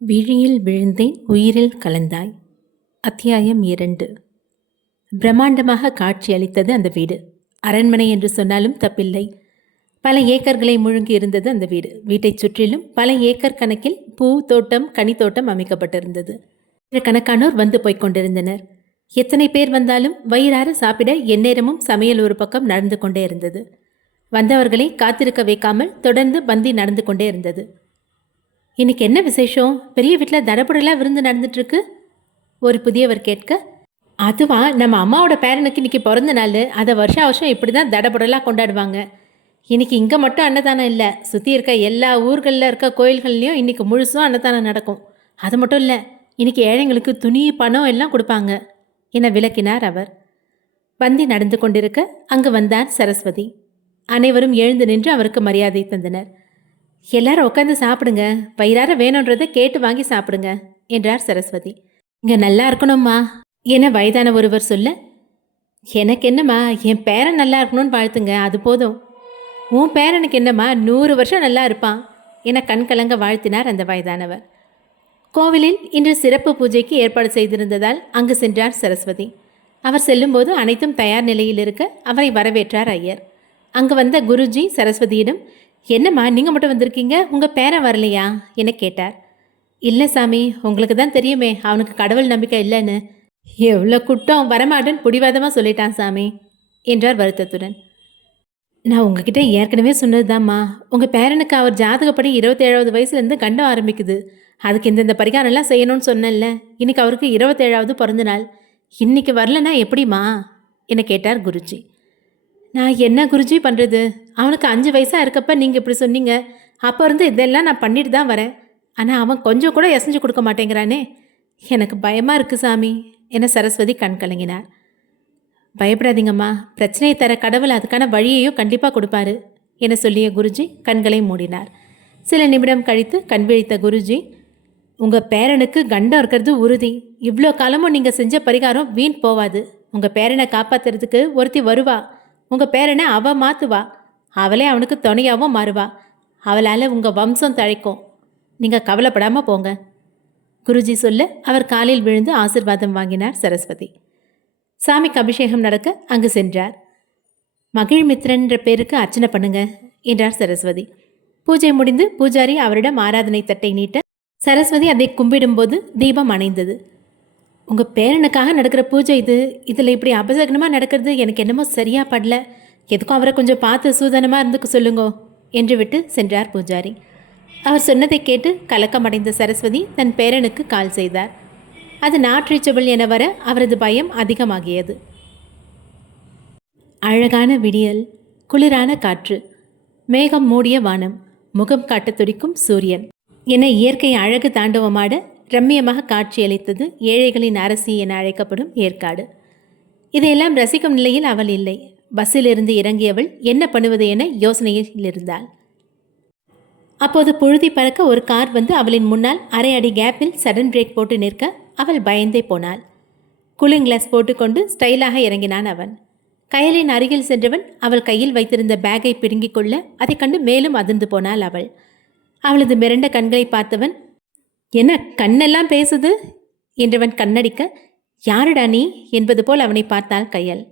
விழியில் விழுந்தேன் உயிரில் கலந்தாய். அத்தியாயம் 2. பிரம்மாண்டமாக காட்சியளித்தது அந்த வீடு. அரண்மனை என்று சொன்னாலும் தப்பில்லை. பல ஏக்கர்களை முழுங்கி இருந்தது அந்த வீடு. வீட்டைச் சுற்றிலும் பல ஏக்கர் கணக்கில் பூ தோட்டம், கனித்தோட்டம் அமைக்கப்பட்டிருந்தது. கணக்கானோர் வந்து போய்க் கொண்டிருந்தனர். எத்தனை பேர் வந்தாலும் வயிறார சாப்பிட எந்நேரமும் சமையல் ஒரு பக்கம் நடந்து கொண்டே இருந்தது. வந்தவர்களை காத்திருக்க வைக்காமல் தொடர்ந்து பந்தி நடந்து கொண்டே இருந்தது. இன்னைக்கு என்ன விசேஷம்? பெரிய வீட்டில் தடபுடலாக விருந்து நடந்துட்டுருக்கு. ஒரு புதியவர் கேட்க, அதுவா நம்ம அம்மாவோட பேரனுக்கு இன்னைக்கு பிறந்த நாள். அதை வருஷம் இப்படி தான் தடபுடலாக கொண்டாடுவாங்க. இன்னைக்கு இங்கே மட்டும் அன்னதானம் இல்லை, சுற்றி இருக்க எல்லா ஊர்களில் இருக்க கோயில்கள்லையும் இன்னைக்கு முழுசும் அன்னதானம் நடக்கும். அது மட்டும் இல்லை, இன்னைக்கு ஏழைங்களுக்கு துணி பணம் எல்லாம் கொடுப்பாங்க என விளக்கினார் அவர். பந்தி நடந்து கொண்டிருக்க அங்கு வந்தார் சரஸ்வதி. அனைவரும் எழுந்து நின்று அவருக்கு மரியாதை தந்தனர். எல்லாரும் உட்காந்து சாப்பிடுங்க, வயிறார வேணுன்றதை கேட்டு வாங்கி சாப்பிடுங்க என்றார் சரஸ்வதி. இங்கே நல்லா இருக்கணும்மா என வயதான ஒருவர் சொல்ல, எனக்கு என்னம்மா, என் பேரன் நல்லா இருக்கணும்னு வாழ்த்துங்க, அது போதும். உன் பேரனுக்கு என்னம்மா, 100 வருஷம் நல்லா இருப்பான் என கண்கலங்க வாழ்த்தினார் அந்த வயதானவர். கோவிலில் இன்று சிறப்பு பூஜைக்கு ஏற்பாடு செய்திருந்ததால் அங்கு சென்றார் சரஸ்வதி. அவர் செல்லும்போது அனைத்தும் தயார் நிலையில் இருக்க அவரை வரவேற்றார் ஐயர். அங்கு வந்த குருஜி சரஸ்வதியிடம், என்னம்மா நீங்கள் மட்டும் வந்திருக்கீங்க, உங்கள் பேரன் வரலையா என கேட்டார். இல்லை சாமி, உங்களுக்கு தான் தெரியுமே அவனுக்கு கடவுள் நம்பிக்கை இல்லைன்னு. எவ்வளோ குட்டம், வரமாட்டேன்னு பிடிவாதமாக சொல்லிட்டான் சாமி என்றார் வருத்தத்துடன். நான் உங்ககிட்ட ஏற்கனவே சொன்னதுதாம்மா, உங்கள் பேரனுக்கு அவர் ஜாதகப்படி 27வது வயசுலேருந்து கண்டம் ஆரம்பிக்குது. அதுக்கு இந்தந்த பரிகாரம்லாம் செய்யணும்னு சொன்னேன்ல. இன்னைக்கு அவருக்கு 27வது பிறந்த நாள். இன்னைக்கு வரலன்னா எப்படிம்மா என கேட்டார் குருஜி. நான் என்ன குருஜி பண்ணுறது, அவனுக்கு 5 வயசாக இருக்கப்ப நீங்கள் இப்படி சொன்னீங்க. அப்போ இருந்து இதெல்லாம் நான் பண்ணிட்டு தான் வரேன். ஆனால் அவன் கொஞ்சம் கூட எசைஞ்சு கொடுக்க மாட்டேங்கிறானே, எனக்கு பயமாக இருக்குது சாமி என சரஸ்வதி கண் கலங்கினார். பயப்படாதீங்கம்மா, பிரச்சனையை தர கடவுள் அதுக்கான வழியையும் கண்டிப்பாக கொடுப்பாரு என சொல்லிய குருஜி கண்களை மூடினார். சில நிமிடம் கழித்து கண் விழித்த குருஜி, உங்கள் பேரனுக்கு கண்டம் இருக்கிறது உறுதி. இவ்வளோ காலமும் நீங்கள் செஞ்ச பரிகாரம் வீண் போவாது. உங்கள் பேரனை காப்பாற்றுறதுக்கு ஒருத்தி வருவா. உங்கள் பேரனை அவள் மாற்றுவா. அவளே அவனுக்கு துணையாகவும் மாறுவா. அவளால் உங்கள் வம்சம் தழைக்கும். நீங்கள் கவலைப்படாமல் போங்க குருஜி சொல்ல அவர் காலில் விழுந்து ஆசிர்வாதம் வாங்கினார் சரஸ்வதி. சாமிக்கு அபிஷேகம் நடக்க அங்கு சென்றார். மகிழ்மித்ரன்ற பேருக்கு அர்ச்சனை பண்ணுங்க என்றார் சரஸ்வதி. பூஜை முடிந்து பூஜாரி அவரிடம் ஆராதனை தட்டை நீட்ட சரஸ்வதி அதை கும்பிடும்போது தீபம் அணைந்தது. உங்கள் பேரனுக்காக நடக்கிற பூஜை இது. இதில் இப்படி அபசகனமாக நடக்கிறது எனக்கு என்னமோ சரியாக படல. எதுக்கும் அவரை கொஞ்சம் பார்த்து சூதனமாக இருந்துக்க சொல்லுங்கோ என்று விட்டு சென்றார் பூஜாரி. அவர் சொன்னதை கேட்டு கலக்கமடைந்த சரஸ்வதி தன் பேரனுக்கு கால் செய்தார். அது நாட் ரீச்சபிள் என வர அவரது பயம் அதிகமாகியது. அழகான விடியல், குளிரான காற்று, மேகம் மூடிய வானம், முகம் காட்ட துடிக்கும் சூரியன் என இயற்கை அழகு தாண்டவமாட ரம்மியமாக காட்சியளித்தது ஏழைகளின் அரசி என அழைக்கப்படும் ஏற்காடு. இதையெல்லாம் ரசிக்கும் நிலையில் அவள் இல்லை. பஸ்ஸிலிருந்து இறங்கியவள் என்ன பண்ணுவது என யோசனையில் இருந்தாள். அப்போது புழுதி பறக்க ஒரு கார் வந்து அவளின் முன்னால் அரை அடி கேப்பில் சடன் பிரேக் போட்டு நிற்க அவள் பயந்தே போனாள். கூலிங் கிளாஸ் போட்டுக்கொண்டு ஸ்டைலாக இறங்கினான் அவன். கயலின் அருகில் சென்றவன் அவள் கையில் வைத்திருந்த பேக்கை பிடுங்கிக் கொள்ள அதை கண்டு மேலும் அதிர்ந்து போனாள் அவள். அவளது மிரண்ட கண்களை பார்த்தவன், என்ன கண்ணெல்லாம் பேசுது என்றவன் கண்ணடிக்க, யாருடா நீ என்பது போல் அவனை பார்த்தாள் கயல்.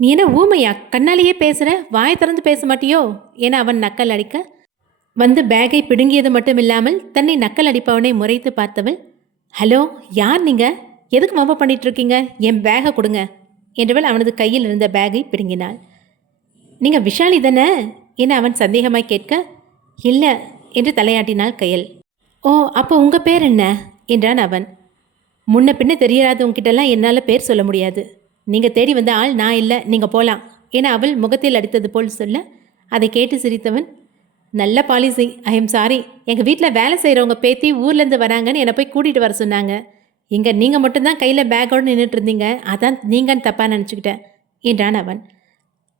நீ என்ன ஊமையா, கண்ணாலேயே பேசுகிற, வாயை திறந்து பேச மாட்டியோ என அவன் நக்கல் அடிக்க, வந்து பேக்கை பிடுங்கியது மட்டுமில்லாமல் தன்னை நக்கல் அடிப்பவனை முறைத்து பார்த்தவள், ஹலோ, யார் நீங்கள், எதுக்கு வம்ப பண்ணிகிட்ருக்கீங்க, என் பேகை கொடுங்க என்றவள் அவனது கையில் இருந்த பேக்கை பிடுங்கினாள். நீங்கள் விஷாலி தானே என அவன் சந்தேகமாய் கேட்க, இல்லை என்று தலையாட்டினாள் கயல். ஓ, அப்போ உங்கள் பேர் என்ன என்றான் அவன். முன்ன பின்ன தெரியாதவங்கிட்டெல்லாம் என்னால் பேர் சொல்ல முடியாது. நீங்கள் தேடி வந்த ஆள் நான் இல்லை, நீங்கள் போகலாம் என அவள் முகத்தில் அடித்தது போல் சொல்ல அதை கேட்டு சிரித்தவன், நல்ல பாலிசி, ஐ எம் சாரி, எங்கள் வீட்டில் வேலை செய்கிறவங்க பேத்தி ஊர்லேருந்து வராங்கன்னு என்னை போய் கூட்டிகிட்டு வர சொன்னாங்க. இங்கே நீங்கள் மட்டும்தான் கையில் பேக்கோடு நின்றுட்டு இருந்தீங்க, அதான் நீங்கன்னு தப்பாக நினச்சிக்கிட்டேன் என்றான் அவன்.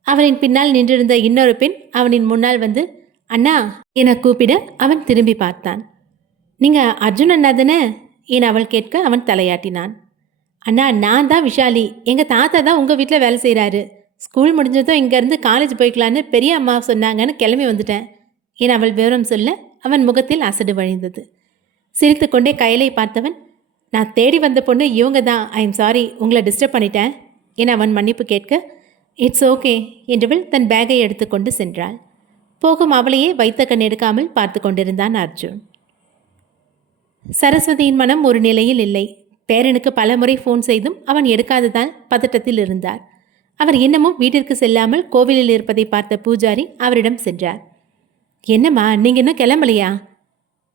அவனின் பின்னால் நின்றிருந்த இன்னொரு பெண் அவனின் முன்னால் வந்து அண்ணா என கூப்பிட அவன் திரும்பி பார்த்தான். நீங்கள் அர்ஜுன் அண்ணா தானே என அவள் கேட்க அவன் தலையாட்டினான். அண்ணா, நான் தான் விஷாலி, எங்கள் தாத்தா தான் உங்கள் வீட்டில் வேலை செய்கிறாரு. ஸ்கூல் முடிஞ்சதும் இங்கேருந்து காலேஜ் போய்க்கலான்னு பெரிய அம்மா சொன்னாங்கன்னு கிளம்பி வந்துட்டேன் என அவள் விவரம் சொல்ல அவன் முகத்தில் அசடு வழிந்தது. சிரித்துக்கொண்டே கயலை பார்த்தவன், நான் தேடி வந்த பொண்ணு இவங்க தான், ஐ எம் சாரி, உங்களை டிஸ்டர்ப் பண்ணிட்டேன் என அவன் மன்னிப்பு கேட்க, இட்ஸ் ஓகே என்றவள் தன் பேக்கை எடுத்துக்கொண்டு சென்றாள். போகும் அவளையே வைத்த கண் எடுக்காமல் பார்த்து கொண்டிருந்தான் அர்ஜுன். சரஸ்வதியின் மனம் ஒரு நிலையில் இல்லை. பேரனுக்கு பலமுறை ஃபோன் செய்தும் அவன் எடுக்காததால் பதட்டத்தில் இருந்தார். அவர் இன்னமும் வீட்டிற்கு செல்லாமல் கோவிலில் இருப்பதை பார்த்த பூஜாரி அவரிடம் சென்றார். என்னம்மா, நீங்கள் இன்னும் கிளம்பலையா?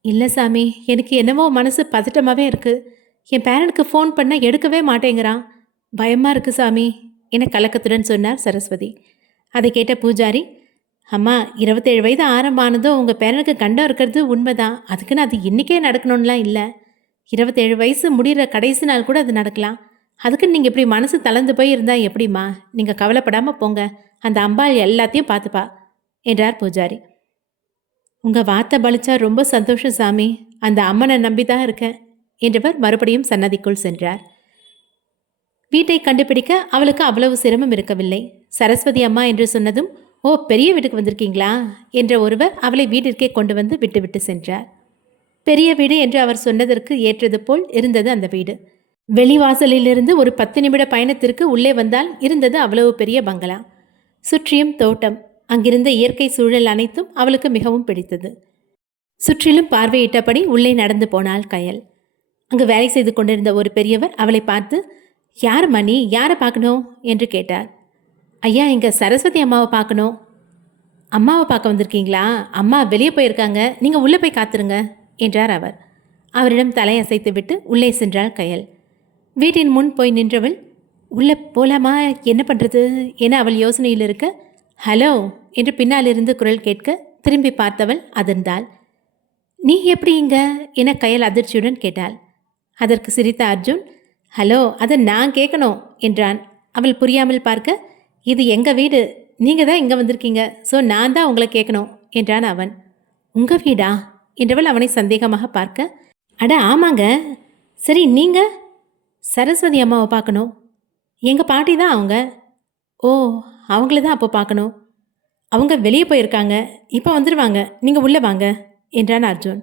இல்லை சாமி, எனக்கு என்னமோ மனசு பதட்டமாகவே இருக்குது. என் பேரனுக்கு ஃபோன் பண்ண எடுக்கவே மாட்டேங்கிறான். பயமாக இருக்குது சாமி என கலக்கத்துடன் சொன்னார் சரஸ்வதி. அதை கேட்ட பூஜாரி, அம்மா, 27 வயது ஆரம்பமானதும் உங்கள் பேரனுக்கு கண்டம் இருக்கிறது உண்மைதான். அதுக்குன்னு அது இன்றைக்கே நடக்கணும்லாம் இல்லை. 27 வயசு முடிகிற கடைசி நாள் கூட அது நடக்கலாம். அதுக்குன்னு நீங்கள் இப்படி மனசு தளர்ந்து போய் இருந்தால் எப்படிம்மா? நீங்கள் கவலைப்படாமல் போங்க, அந்த அம்பாள் எல்லாத்தையும் பார்த்துப்பா என்றார் பூஜாரி. உங்கள் வார்த்தை பலிச்சா ரொம்ப சந்தோஷம் சாமி, அந்த அம்மனை நம்பி தான் இருக்கேன் என்றவர் மறுபடியும் சன்னதிக்குள் சென்றார். வீட்டை கண்டுபிடிக்க அவளுக்கு அவ்வளவு சிரமம் இருக்கவில்லை. சரஸ்வதி அம்மா என்று சொன்னதும், ஓ, பெரிய வீட்டுக்கு வந்திருக்கீங்களா என்ற ஒருவர் அவளை வீட்டிற்கே கொண்டு வந்து விட்டுவிட்டு சென்றார். பெரிய வீடு என்று அவர் சொன்னதற்கு ஏற்றது போல் இருந்தது அந்த வீடு. வெளிவாசலிலிருந்து ஒரு 10 நிமிட பயணத்திற்கு உள்ளே வந்தால் இருந்தது அவ்வளவு பெரிய பங்களா. சுற்றியும் தோட்டம். அங்கிருந்த இயற்கை சூழல் அனைத்தும் அவளுக்கு மிகவும் பிடித்தது. சுற்றிலும் பார்வையிட்டபடி உள்ளே நடந்து போனாள் கயல். அங்கு வேலை செய்து கொண்டிருந்த ஒரு பெரியவர் அவளை பார்த்து, யார் மணி, யாரை பார்க்கணும் என்று கேட்டார். ஐயா, இங்கே சரஸ்வதி அம்மாவை பார்க்கணும். அம்மாவை பார்க்க வந்திருக்கீங்களா? அம்மா வெளியே போயிருக்காங்க, நீங்கள் உள்ளே போய் காத்துருங்க என்றார் அவர். அவரிடம் தலையசைத்து விட்டு உள்ளே சென்றாள் கயல். வீட்டின் முன் போய் நின்றவள், உள்ளே போலாமா, என்ன பண்ணுறது என அவள் யோசனையில் இருக்க, ஹலோ என்று பின்னாலிருந்து குரல் கேட்க திரும்பி பார்த்தவள் அதிர்ந்தாள். நீ எப்படி இங்க என கயல் அதிர்ச்சியுடன் கேட்டாள். அதற்கு சிரித்த அர்ஜுன், ஹலோ, அதை நான் கேட்கணும் என்றான். அவள் புரியாமல் பார்க்க, இது எங்கள் வீடு, நீங்கள் தான் இங்கே வந்திருக்கீங்க, ஸோ நான் தான் உங்களை கேட்கணும் என்றான் அவன். உங்கள் வீடா என்றவள் அவனை சந்தேகமாக பார்க்க, அட ஆமாங்க. சரி, நீங்கள்? சரஸ்வதி அம்மாவை பார்க்கணும். எங்கள் பாட்டி தான் அவங்க. ஓ, அவங்கள தான் அப்போ பார்க்கணும். அவங்க வெளியே போயிருக்காங்க, இப்போ வந்துடுவாங்க, நீங்கள் உள்ளே வாங்க என்றான் அர்ஜுன்.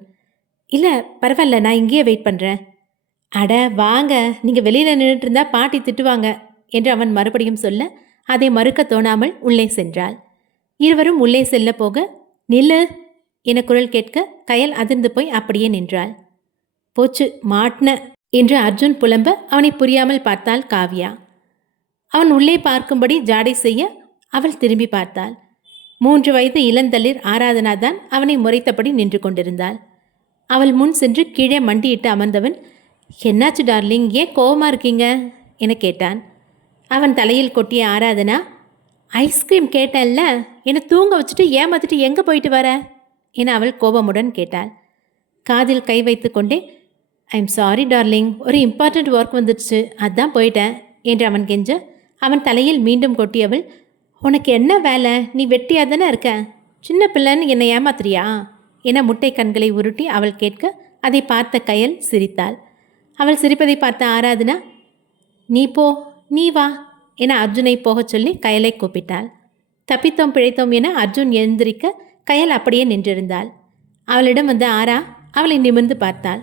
இல்லை பரவாயில்ல, நான் இங்கேயே வெயிட் பண்ணுறேன். அட வாங்க, நீங்கள் வெளியில் நின்றுட்டு இருந்தால் பாட்டி திட்டுவாங்க என்று அவன் மறுபடியும் சொல்ல, அதை மறுக்க தோணாமல் உள்ளே சென்றாள். இருவரும் உள்ளே செல்ல போக, நில்லு என குரல் கேட்க கயல் அதிர்ந்து போய் அப்படியே நின்றாள். போச்சு, மாட்ன என்று அர்ஜுன் புலம்ப அவனை புரியாமல் பார்த்தாள் காவ்யா. அவன் உள்ளே பார்க்கும்படி ஜாடை செய்ய அவள் திரும்பி பார்த்தாள். 3 வயது இளந்தளிர் ஆராதனா தான் அவனை முறைத்தபடி நின்று கொண்டிருந்தாள். அவள் முன் சென்று கீழே மண்டியிட்டு அமர்ந்தவன், என்னாச்சு டார்லிங், ஏன் கோவமாக இருக்கீங்க என கேட்டான். அவன் தலையில் கொட்டிய ஆராதனா, ஐஸ்கிரீம் கேட்டேன்ல, என்னை தூங்க வச்சுட்டு ஏமாத்திட்டு எங்கே போயிட்டு வர என அவள் கோபமுடன் கேட்டாள். காதில் கை வைத்து கொண்டே, ஐ எம் சாரி டார்லிங், ஒரு இம்பார்ட்டண்ட் ஒர்க் வந்துடுச்சு, அதான் போயிட்டேன் என்று அவன் கெஞ்ச, அவன் தலையில் மீண்டும் கொட்டியவள், உனக்கு என்ன வேலை, நீ வெட்டியாக தானே இருக்க, சின்ன பிள்ளைன்னு என்னை ஏமாத்துறியா என முட்டை கண்களை உருட்டி அவள் கேட்க, அதை பார்த்த கயல் சிரித்தாள். அவள் சிரிப்பதை பார்த்த ஆராதனா, நீ போ, நீ வா என அர்ஜுனை போகச் சொல்லி கயலை கூப்பிட்டாள். தப்பித்தோம் பிழைத்தோம் என அர்ஜுன் எழுந்திருக்க கயல் அப்படியே நின்றிருந்தாள். அவளிடம் வந்த ஆரா அவளை நிமிர்ந்து பார்த்தாள்.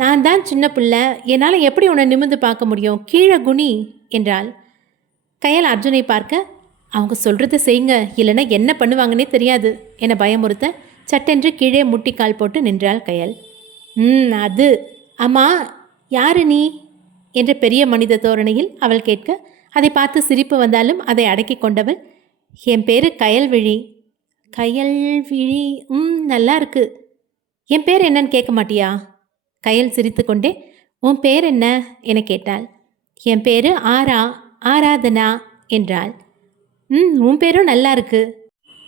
நான் தான் சின்ன பிள்ளை, என்னால் எப்படி உன்னை நிமிர்ந்து பார்க்க முடியும், கீழே குனி என்றாள். கயல் அர்ஜுனை பார்க்க, அவங்க சொல்கிறத செய்யுங்க, இல்லைன்னா என்ன பண்ணுவாங்கன்னே தெரியாது என பயமுறுத்த சட்டென்று கீழே முட்டிக்கால் போட்டு நின்றாள் கயல். அது, அம்மா யாரு நீ என்ற பெரிய மனித தோரணையில் அவள் கேட்க, அதை பார்த்து சிரிப்பு வந்தாலும் அதை அடக்கி கொண்டவள், என் பேர் கயல்விழி. கயல்விழி, நல்லா இருக்கு. என் பேர் என்னன்னு கேட்க மாட்டியா? கயல் சிரித்து கொண்டே, உன் பேர் என்ன என கேட்டாள். என் பேர் ஆராதனா என்றாள். உன் பேரும் நல்லா இருக்கு.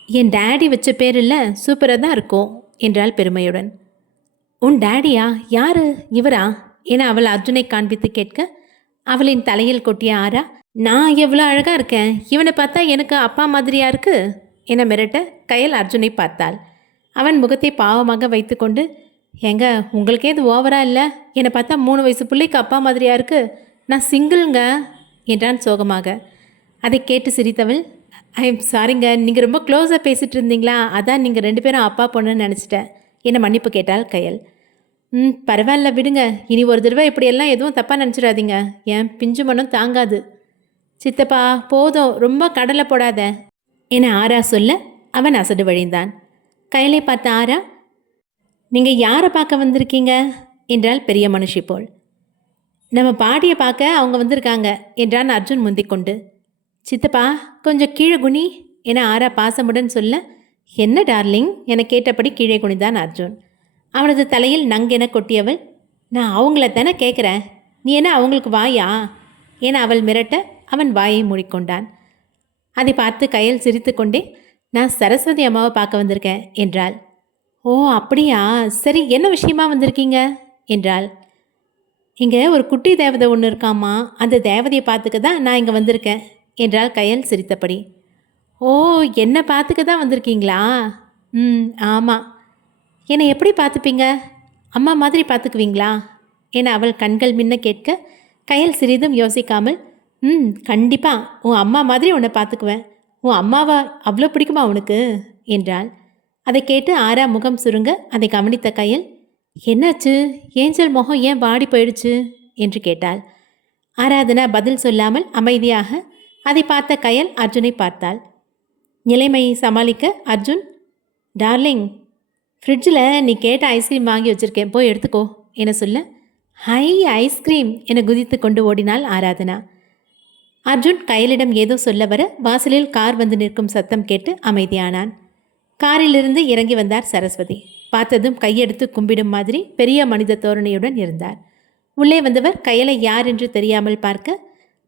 என் டேடி வச்ச பேர் இல்லை, சூப்பராக தான் இருக்கும் என்றாள் பெருமையுடன். உன் டேடியா? யாரு, இவரா என அவள் அர்ஜுனை காண்பித்து கேட்க, அவளின் தலையில் கொட்டிய ஆரா, நான் எவ்வளோ அழகாக இருக்கேன், இவனை பார்த்தா எனக்கு அப்பா மாதிரியா இருக்கு என மிரட்ட கயல் அர்ஜுனை பார்த்தாள். அவன் முகத்தை பாவமாக வைத்து கொண்டு, ஏங்க உங்களுக்கே இது ஓவரா இல்லை, என்னை பார்த்தா 3 வயசு பிள்ளைக்கு அப்பா மாதிரியா இருக்கு, நான் சிங்கிள்ங்க என்றான் சோகமாக. அதை கேட்டு சிரித்தவள், ஐ எம் சாரிங்க, நீங்கள் ரொம்ப க்ளோஸாக பேசிகிட்டு இருந்தீங்களா, அதான் நீங்கள் 2 பேரும் அப்பா பொண்ணுன்னு நினச்சிட்டேன் என மன்னிப்பு கேட்டாள் கயல். பரவாயில்ல விடுங்க. இனி ஒரு தடவை இப்படியெல்லாம் எதுவும் தப்பாக நினச்சிடாதீங்க. என் பிஞ்சு மனம் தாங்காது. சித்தப்பா போதும், ரொம்ப கடலை போடாத என ஆரா சொல்ல அவன் அசடு வழிந்தான். கையிலே பார்த்த ஆரா, நீங்கள் யாரை பார்க்க வந்திருக்கீங்க என்றால் பெரிய மனுஷி போல். நம்ம பாட்டியை பார்க்க அவங்க வந்திருக்காங்க என்றான் அர்ஜுன் முந்திக்கொண்டு. சித்தப்பா கொஞ்சம் கீழே குனி என ஆரா பாசமுடன் சொல்ல, என்ன டார்லிங் என கேட்டபடி கீழே குனிந்தான் அர்ஜுன். அவனது தலையில் நங்கென கொட்டியவள், நான் அவங்கள தானே கேட்குறேன், நீ என்ன அவங்களுக்கு வாயா என அவள் மிரட்ட அவன் வாயை மூடிக்கொண்டான். அதை பார்த்து கயல் சிரித்து கொண்டே, நான் சரஸ்வதி அம்மாவை பார்க்க வந்திருக்கேன் என்றாள். ஓ அப்படியா, சரி என்ன விஷயமா வந்திருக்கீங்க என்றாள். இங்கே ஒரு குட்டி தேவதை ஒன்று இருக்காமா, அந்த தேவதையை பார்த்துக்க தான் நான் இங்கே வந்திருக்கேன் என்றாள் கயல் சிரித்தபடி. ஓ என்னை பார்த்துக்க தான் வந்திருக்கீங்களா? ஆமாம். என்னை எப்படி பார்த்துப்பீங்க? அம்மா மாதிரி பார்த்துக்குவீங்களா என அவள் கண்கள் மின்ன கேட்க கயல் சிறிதும் யோசிக்காமல், கண்டிப்பாக உன் அம்மா மாதிரி உன்னை பார்த்துக்குவேன். உன் அம்மாவா அவ்வளோ பிடிக்குமா உனக்கு என்றாள். அதை கேட்டு ஆரா முகம் சுருங்க அதை கவனித்த கயல், என்னாச்சு, ஏஞ்சல் முகம் ஏன் வாடி போயிடுச்சு என்று கேட்டாள். ஆராதனா பதில் சொல்லாமல் அமைதியாக அதை பார்த்த கயல் அர்ஜுனை பார்த்தாள். நிலைமையை சமாளிக்க அர்ஜுன், டார்லிங் ஃப்ரிட்ஜில் நீ கேட்ட ஐஸ்கிரீம் வாங்கி வச்சுருக்கேன், போய் எடுத்துக்கோ என சொல்ல, ஹை ஐஸ்கிரீம் என குதித்து கொண்டு ஓடினாள் ஆராதனா. அர்ஜுன் கயலிடம் ஏதோ சொல்ல வர வாசலில் கார் வந்து நிற்கும் சத்தம் கேட்டு அமைதியானான். காரிலிருந்து இறங்கி வந்தார் சரஸ்வதி. பார்த்ததும் கையெடுத்து கும்பிடும் மாதிரி பெரிய மனித தோரணையுடன் இருந்தார். உள்ளே வந்தவர் கயலை யார் என்று தெரியாமல் பார்க்க,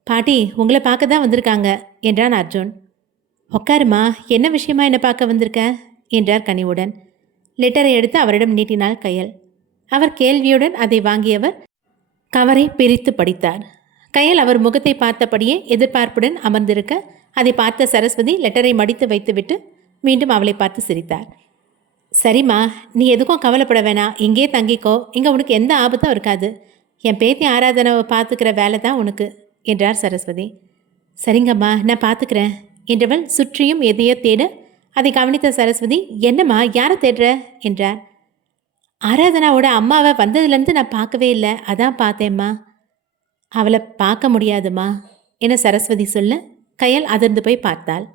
பாட்டி உங்களை பார்க்க தான் வந்திருக்காங்க என்றான் அர்ஜுன். உக்காருமா, என்ன விஷயமா என்னை பார்க்க வந்திருக்க என்றார் கனிவுடன். லெட்டரை எடுத்து அவரிடம் நீட்டினாள் கயல். அவர் கேள்வியுடன் அதை வாங்கியவர் கவரை பிரித்து படித்தார். கயல் அவர் முகத்தை பார்த்தபடியே எதிர்பார்ப்புடன் அமர்ந்திருக்க அதை பார்த்த சரஸ்வதி லெட்டரை மடித்து வைத்துவிட்டு மீண்டும் அவளை பார்த்து சிரித்தார். சரிம்மா, நீ எதுக்கும் கவலைப்பட வேணாம், இங்கே தங்கிக்கோ, இங்கே உனக்கு எந்த ஆபத்தும் இருக்காது. என் பேத்தி ஆராதனாவை பார்த்துக்கிற வேலை தான் உனக்கு என்றார் சரஸ்வதி. சரிங்கம்மா, நான் பார்த்துக்கிறேன் என்றவள் சுற்றியும் எதையோ தேட அதை கவனித்த சரஸ்வதி, என்னம்மா யாரை தேடுற என்றார். ஆராதனாவோட அம்மாவை வந்ததுலேருந்து நான் பார்க்கவே இல்லை, அதான் பார்த்தேம்மா. அவளை பார்க்க முடியாதுமா என சரஸ்வதி சொல்ல கயல் அதிர்ந்து போய் பார்த்தாள்.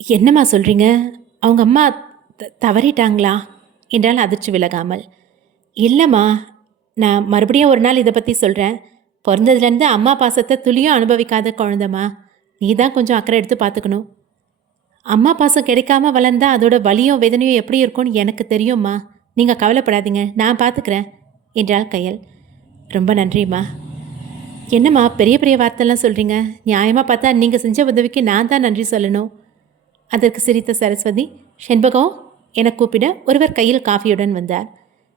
என்னம்மா சொல்கிறீங்க, அவங்க அம்மா தவறிட்டாங்களா என்றால் அதிர்ச்சி விலகாமல். இல்லைம்மா, நான் மறுபடியும் ஒரு நாள் இதை பற்றி சொல்கிறேன். பிறந்ததுலேருந்து அம்மா பாசத்தை துளியும் அனுபவிக்காத குழந்தைம்மா, நீ தான் கொஞ்சம் அக்கறை எடுத்து பார்த்துக்கணும். அம்மா பாசம் கிடைக்காம வளர்ந்தா அதோட வலியும் வேதனையும் எப்படி இருக்கும்னு எனக்கு தெரியும்மா, நீங்கள் கவலைப்படாதீங்க, நான் பார்த்துக்கிறேன் என்றாள் கயல். ரொம்ப நன்றிம்மா. என்னம்மா பெரிய பெரிய வார்த்தைலாம் சொல்கிறீங்க, நியாயமாக பார்த்தா நீங்கள் செஞ்ச உதவிக்கு நான் தான் நன்றி சொல்லணும். அதற்கு சிரித்த சரஸ்வதி, செண்பகம் என கூப்பிட ஒருவர் கையில் காஃபியுடன் வந்தார்.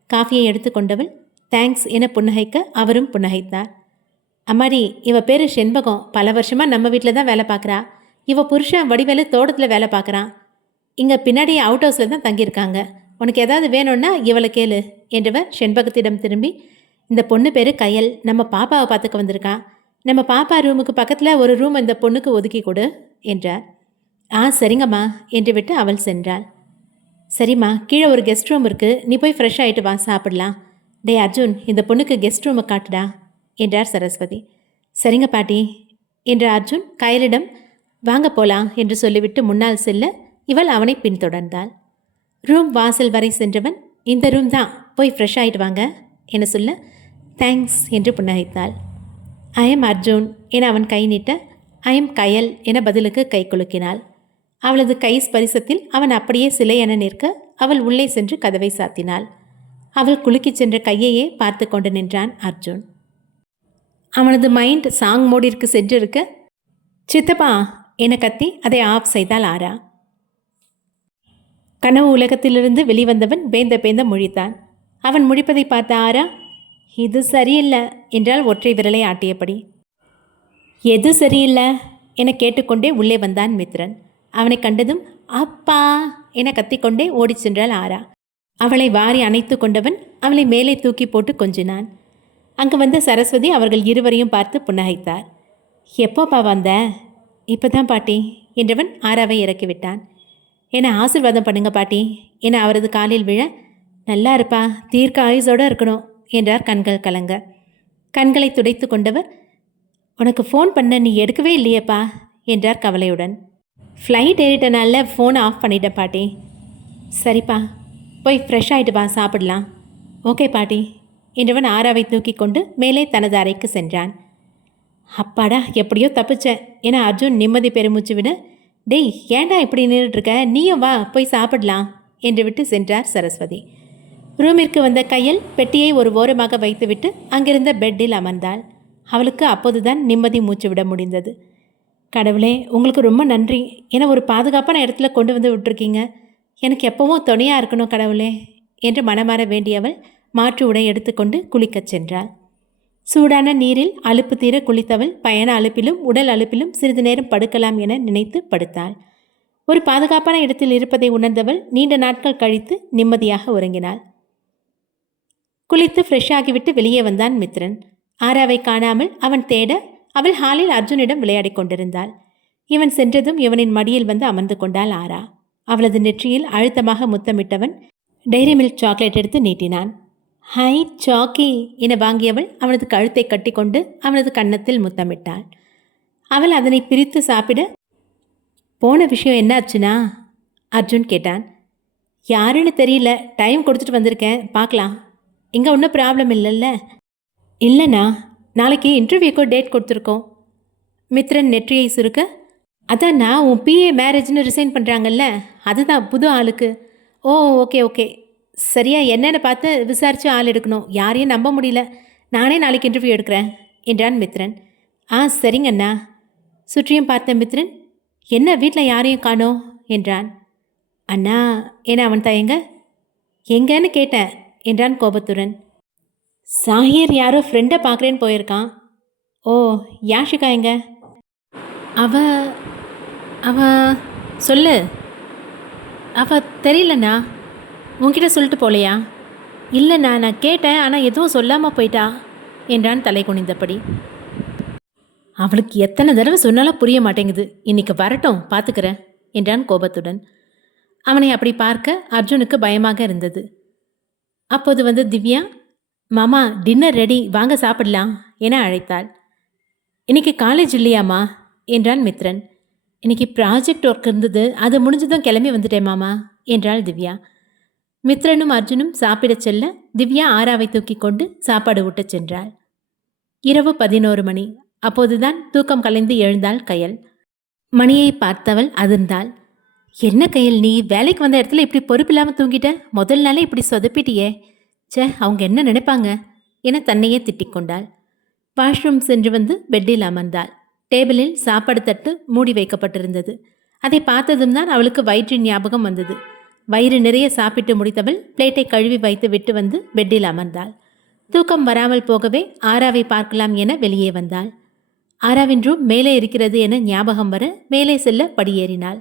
காஃபியை எடுத்துக்கொண்டவள் தேங்க்ஸ் என புன்னகைக்க அவரும் புன்னகைத்தார். அம்மாடி, இவ பேர் செண்பகம், பல வருஷமாக நம்ம வீட்டில் தான் வேலை பார்க்குறா. இவ புருஷன் வடிவேலு தோட்டத்தில் வேலை பார்க்குறான். இங்கே பின்னாடி அவுட் ஹவுஸில் தான் தங்கியிருக்காங்க. உனக்கு ஏதாவது வேணும்னா இவளை கேளு என்றவர் செண்பகத்திடம் திரும்பி, இந்த பொண்ணு பேர் கயல், நம்ம பாப்பாவை பார்த்துக்க வந்திருக்கா. நம்ம பாப்பா ரூமுக்கு பக்கத்தில் ஒரு ரூம் இந்த பொண்ணுக்கு ஒதுக்கி கொடு என்றார். சரிங்கம்மா என்று விட்டு அவள் சென்றாள். சரிம்மா, கீழே ஒரு கெஸ்ட் ரூம் இருக்குது, நீ போய் ஃப்ரெஷ் ஆகிட்டு வா, சாப்பிடலாம். டே அர்ஜுன், இந்த பொண்ணுக்கு கெஸ்ட் ரூமை காட்டுடா என்றார் சரஸ்வதி. சரிங்க பாட்டி என்ற அர்ஜுன் கயலிடம் வாங்க போலாம் என்று சொல்லிவிட்டு முன்னால் செல்ல இவள் அவனை பின்தொடர்ந்தாள். ரூம் வாசல் வரை சென்றவன், இந்த ரூம் தான், போய் ஃப்ரெஷ் ஆகிட்டு வாங்க என சொல்ல தேங்க்ஸ் என்று புன்னகைத்தாள். ஐ எம் அர்ஜுன் என அவன் கை நீட்ட ஐ எம் கயல் என பதிலுக்கு கை குலுக்கினாள். அவளது கை ஸ்பரிசத்தில் அவன் அப்படியே சிலை என நிற்க அவள் உள்ளே சென்று கதவை சாத்தினாள். அவள் குலுக்கிச் சென்ற கையையே பார்த்து கொண்டு நின்றான் அர்ஜுன். அவனது மைண்ட் சாங் மோடிற்கு சென்றிருக்க சித்தப்பா என கத்தி அதை ஆஃப் செய்தாள் ஆரா. கனவு உலகத்திலிருந்து வெளிவந்தவன் பேந்த பேந்த முழித்தான். அவன் முழிப்பதை பார்த்த ஆரா, இது சரியில்லை என்றால் ஒற்றை விரலை ஆட்டியபடி. எது சரியில்லை என கேட்டுக்கொண்டே உள்ளே வந்தான் மித்ரன். அவனை கண்டதும் அப்பா என கத்திக்கொண்டே ஓடிச் சென்றாள் ஆரா. அவளை வாரி அணைத்து கொண்டவன் அவளை மேலே தூக்கி போட்டு கொஞ்சினான். அங்கு வந்த சரஸ்வதி அவர்கள் இருவரையும் பார்த்து புன்னகைத்தார். எப்போப்பா வந்த? இப்போ தான் பாட்டி என்றவன் ஆராவை இறக்கிவிட்டான். என்னை ஆசிர்வாதம் பண்ணுங்க பாட்டி என அவரது காலில் விழ, நல்லா இருப்பா, தீர்க்க ஆயுசோடு இருக்கணும் என்றார் கண்கள் கலங்க. கண்களை துடைத்து கொண்டவர், உனக்கு ஃபோன் பண்ண நீ எடுக்கவே இல்லையேப்பா என்றார் கவலையுடன். ஃப்ளைட் ஏறிட்டனால ஃபோனை ஆஃப் பண்ணிட்டேன் பாட்டி. சரிப்பா, போய் ஃப்ரெஷ் ஆகிட்டு வா, சாப்பிடலாம். ஓகே பாட்டி என்றவன் ஆராவை தூக்கி கொண்டு மேலே தனது அறைக்கு சென்றான். அப்பாடா, எப்படியோ தப்பிச்சேன் என அர்ஜுன் நிம்மதி பெருமூச்சு விட, டேய் ஏண்டா இப்படி நின்றுட்டுருக்க, நீயும் வா போய் சாப்பிடலாம் என்று விட்டு சென்றார் சரஸ்வதி. ரூமிற்கு வந்த கையல் பெட்டியை ஒரு ஓரமாக வைத்துவிட்டு அங்கிருந்த பெட்டில் அமர்ந்தாள். அவளுக்கு அப்போதுதான் நிம்மதி மூச்சு விட முடிந்தது. கடவுளே, உங்களுக்கு ரொம்ப நன்றி. என ஒரு பாதுகாப்பான இடத்துல கொண்டு வந்து விட்டுருக்கீங்க. எனக்கு எப்பவும் துணையாக இருக்கணும் கடவுளே என்று மனமாற வேண்டியவள் மாற்று உடை எடுத்துக்கொண்டு குளிக்கச் சென்றாள். சூடான நீரில் அலுப்பு தீர குளித்தவள் பயண அலுப்பிலும் உடல் அலுப்பிலும் சிறிது நேரம் படுக்கலாம் என நினைத்து படுத்தாள். ஒரு பாதுகாப்பான இடத்தில் இருப்பதை உணர்ந்தவள் நீண்ட நாட்கள் கழித்து நிம்மதியாக உறங்கினாள். குளித்து ஃப்ரெஷ் ஆகிவிட்டு வெளியே வந்தான் மித்ரன். ஆராவை காணாமல் அவன் தேட அவள் ஹாலில் அர்ஜுனிடம் விளையாடி கொண்டிருந்தாள். இவன் சென்றதும் இவனின் மடியில் வந்து அமர்ந்து கொண்டாள் ஆரா. அவளது நெற்றியில் அழுத்தமாக முத்தமிட்டவன் டைரி மில்க் சாக்லேட் எடுத்து நீட்டினான். ஹை சாக்கி என வாங்கியவள் அவனது கழுத்தை கட்டிக்கொண்டு அவனது கன்னத்தில் முத்தமிட்டாள். அவள் அதனை பிரித்து சாப்பிட, போன விஷயம் என்னாச்சுனா அர்ஜுன் கேட்டான். யாருன்னு தெரியல, டைம் கொடுத்துட்டு வந்திருக்கேன், பார்க்கலாம். இங்கே ஒன்றும் ப்ராப்ளம் இல்லைல்ல? இல்லைண்ணா, நாளைக்கு இன்டர்வியூக்கோ டேட் கொடுத்துருக்கோம். மித்ரன் நெற்றியை சுருக்க, அதாண்ணா உன் பிஏ மேரேஜ்னு ரிசைன் பண்ணுறாங்கல்ல, அதுதான் புது ஆளுக்கு. ஓ ஓகே ஓகே, சரியா என்னென்னு பார்த்து விசாரித்து ஆள் எடுக்கணும், யாரையும் நம்ப முடியல. நானே நாளைக்கு இன்டர்வியூ எடுக்கிறேன் என்றான் மித்ரன். சரிங்கண்ணா. சுற்றியும் பார்த்த மித்ரன், என்ன வீட்டில் யாரையும் காணோம் என்றான். அண்ணா என அவன் தயங்க, எங்கன்னு கேட்டேன் என்றான் கோபத்துடன். சாஹிர் யாரோ ஃப்ரெண்டை பார்க்குறேன்னு போயிருக்கான். ஓ, யாஷிகா எங்க? அவ அவ சொல்லு. அவ தெரியலண்ணா. உன்கிட்ட சொல்லிட்டு போலையா? இல்லைண்ணா, நான் கேட்டேன், ஆனால் எதுவும் சொல்லாமல் போயிட்டா என்றான் தலை குனிந்தபடி. அவளுக்கு எத்தனை தடவை சொன்னாலும் புரிய மாட்டேங்குது. இன்னைக்கு வரட்டும், பார்த்துக்கிறேன் என்றான் கோபத்துடன். அவனை அப்படி பார்க்க அர்ஜுனுக்கு பயமாக இருந்தது. அப்போது வந்து திவ்யா, மாமா டின்னர் ரெடி, வாங்க சாப்பிடலாம் என அழைத்தாள். இன்னைக்கு காலேஜ் இல்லையாம்மா என்றான் மித்ரன். இன்னைக்கு ப்ராஜெக்ட் ஒர்க் இருந்தது, அது முடிஞ்சதும் கிளம்பி வந்துட்டேன் மாமா என்றாள் திவ்யா. மித்ரனும் அர்ஜுனும் சாப்பிடச் செல்ல திவ்யா ஆராவை தூக்கி கொண்டு சாப்பாடு ஊட்டச் சென்றாள். இரவு 11 மணி. அப்போதுதான் தூக்கம் கலைந்து எழுந்தாள் கயல். மணியை பார்த்தவள் அதிர்ந்தாள். என்ன கயல், நீ வேலைக்கு வந்த இடத்துல இப்படி பொறுப்பில்லாமல் தூங்கிட்ட? முதல் நாளே இப்படி சொதப்பிட்டியே. அவங்க என்ன நினைப்பாங்க என தன்னையே திட்டிக் கொண்டாள். வாஷ்ரூம் சென்று வந்து பெட்டில் அமர்ந்தாள். டேபிளில் சாப்பாடு தட்டு மூடி வைக்கப்பட்டிருந்தது. அதை பார்த்ததும் தான் அவளுக்கு வயிற்றின் ஞாபகம் வந்தது. வயிறு நிறைய சாப்பிட்டு முடித்தவள் பிளேட்டை கழுவி வைத்து விட்டு வந்து பெட்டில் அமர்ந்தாள். தூக்கம் வராமல் போகவே ஆராவை பார்க்கலாம் என வெளியே வந்தாள். ஆராவின் ரூம் மேலே இருக்கிறது என ஞாபகம் வர மேலே செல்ல படியேறினாள்.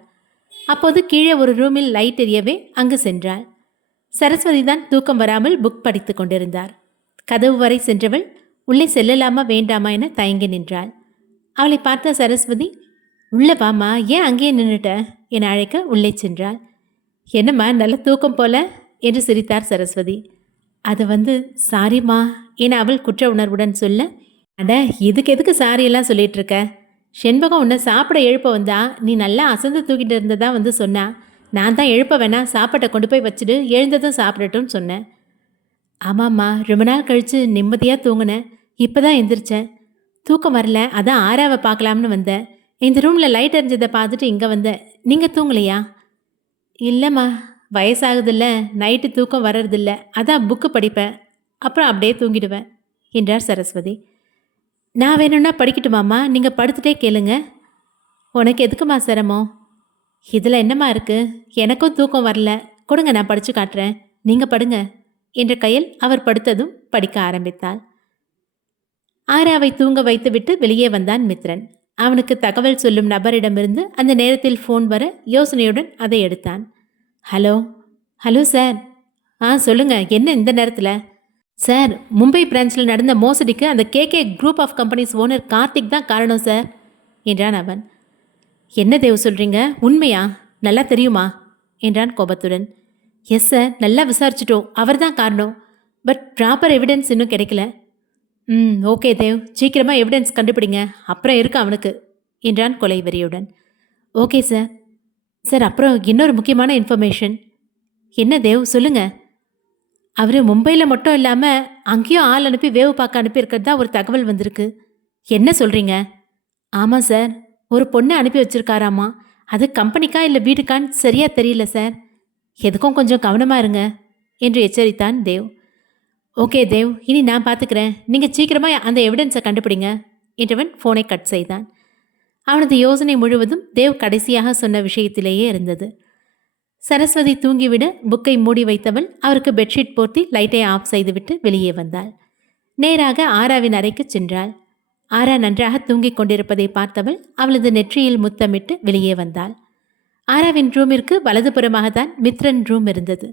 அப்போது கீழே ஒரு ரூமில் லைட் எரியவே அங்கு சென்றாள். சரஸ்வதி தான் தூக்கம் வராமல் புக் படித்து கொண்டிருந்தார். கதவு வரை சென்றவள் உள்ளே செல்லலாமா வேண்டாமா என தயங்கி நின்றாள். அவளை பார்த்த சரஸ்வதி, உள்ளே வாமா, ஏன் அங்கேயே நின்றுட்ட என அழைக்க உள்ளே சென்றாள். என்னம்மா, நல்ல தூக்கம் போல என்று சிரித்தார் சரஸ்வதி. அது சாரிம்மா என அவள் குற்ற உணர்வுடன் சொல்ல, அட இதுக்கு எதுக்கு சாரியெல்லாம் சொல்லிட்டு இருக்க? செண்பகம் உன்னை சாப்பிட எழுப்ப வந்தா, நீ நல்லா அசந்து தூக்கிட்டு இருந்ததா சொன்னா. நான் தான் எழுப்ப வேணா, சாப்பாட்டை கொண்டு போய் வச்சுட்டு எழுந்ததும் சாப்பிடட்டும்னு சொன்னேன். ஆமாம்மா, ரொம்ப நாள் கழித்து நிம்மதியாக தூங்கினேன். இப்போ தான் எந்திரிச்சேன். தூக்கம் வரல, அதான் ஆராவை பார்க்கலாம்னு வந்தேன். இந்த ரூமில் லைட் எரிஞ்சதை பார்த்துட்டு இங்கே வந்தேன். நீங்கள் தூங்கலையா? இல்லைம்மா, வயசாகுதில்ல, நைட்டு தூக்கம் வர்றதில்ல, அதான் புக்கு படிப்பேன், அப்புறம் அப்படியே தூங்கிடுவேன் என்றார் சரஸ்வதி. நான் வேணும்னா படிக்கட்டுமாம்மா, நீங்கள் படுத்துட்டே கேளுங்க. உனக்கு எதுக்குமா சிரமம்? இதில் என்னம்மா இருக்குது? எனக்கும் தூக்கம் வரல, கொடுங்க நான் படித்து காட்டுறேன், நீங்கள் படுங்க என்ற கையில் அவர் படுத்ததும் படிக்க ஆரம்பித்தாள். ஆராவை தூங்க வைத்துவிட்டு வெளியே வந்தான் மித்ரன். அவனுக்கு தகவல் சொல்லும் நபரிடமிருந்து அந்த நேரத்தில் ஃபோன் வர யோசனையுடன் அதை எடுத்தான். ஹலோ. Hello sir. சொல்லுங்கள், என்ன இந்த நேரத்தில்? சார், மும்பை பிரான்ச்சில் நடந்த மோசடிக்கு அந்த KK group of companies owner Karthik தான் காரணம் சார் என்றான் அவன். என்ன தேவ் சொல்கிறீங்க? உண்மையா? நல்லா தெரியுமா என்றான் கோபத்துடன். எஸ் சார், நல்லா விசாரிச்சிட்டோம். அவர் தான் காரணம். பட் ப்ராப்பர் எவிடன்ஸ் இன்னும் கிடைக்கல. ஓகே தேவ், சீக்கிரமாக எவிடன்ஸ் கண்டுபிடிங்க, அப்புறம் இருக்கு அவனுக்கு என்றான் கொலை வெறியுடன். Okay sir. சார், அப்புறம் இன்னொரு முக்கியமான இன்ஃபர்மேஷன். என்ன தேவ், சொல்லுங்க. அவர் மும்பையில் மட்டும் இல்லாமல் அங்கேயும் ஆள் அனுப்பி வேவு பார்க்க அனுப்பியிருக்கிறதா ஒரு தகவல் வந்திருக்கு. என்ன சொல்கிறீங்க? ஆமாம் சார், ஒரு பொண்ணை அனுப்பி வச்சிருக்காராமா. அது கம்பெனிக்கா இல்லை வீட்டுக்கான்னு சரியா தெரியல சார். எதுக்கும் கொஞ்சம் கவனமாக இருங்க என்று எச்சரித்தான் தேவ். ஓகே தேவ், இனி நான் பார்த்துக்கிறேன். நீங்கள் சீக்கிரமாக அந்த எவிடன்ஸை கண்டுபிடிங்க என்றவன் ஃபோனை கட் செய்தான். அவனது யோசனை முழுவதும் தேவ் கடைசியாக சொன்ன விஷயத்திலேயே இருந்தது. சரஸ்வதி தூங்கிவிட புக்கை மூடி வைத்தவள் அவருக்கு பெட்ஷீட் போர்த்தி லைட்டை ஆஃப் செய்துவிட்டு வெளியே வந்தாள். நேராக ஆராவின் அறைக்கு சென்றாள். ஆரா நன்றாக தூங்கிக் கொண்டிருப்பதை பார்த்தவள் அவளது நெற்றியில் முத்தமிட்டு வெளியே வந்தாள். ஆராவின் ரூமிற்கு வலதுபுறமாகத்தான் மித்ரன் ரூம் இருந்தது.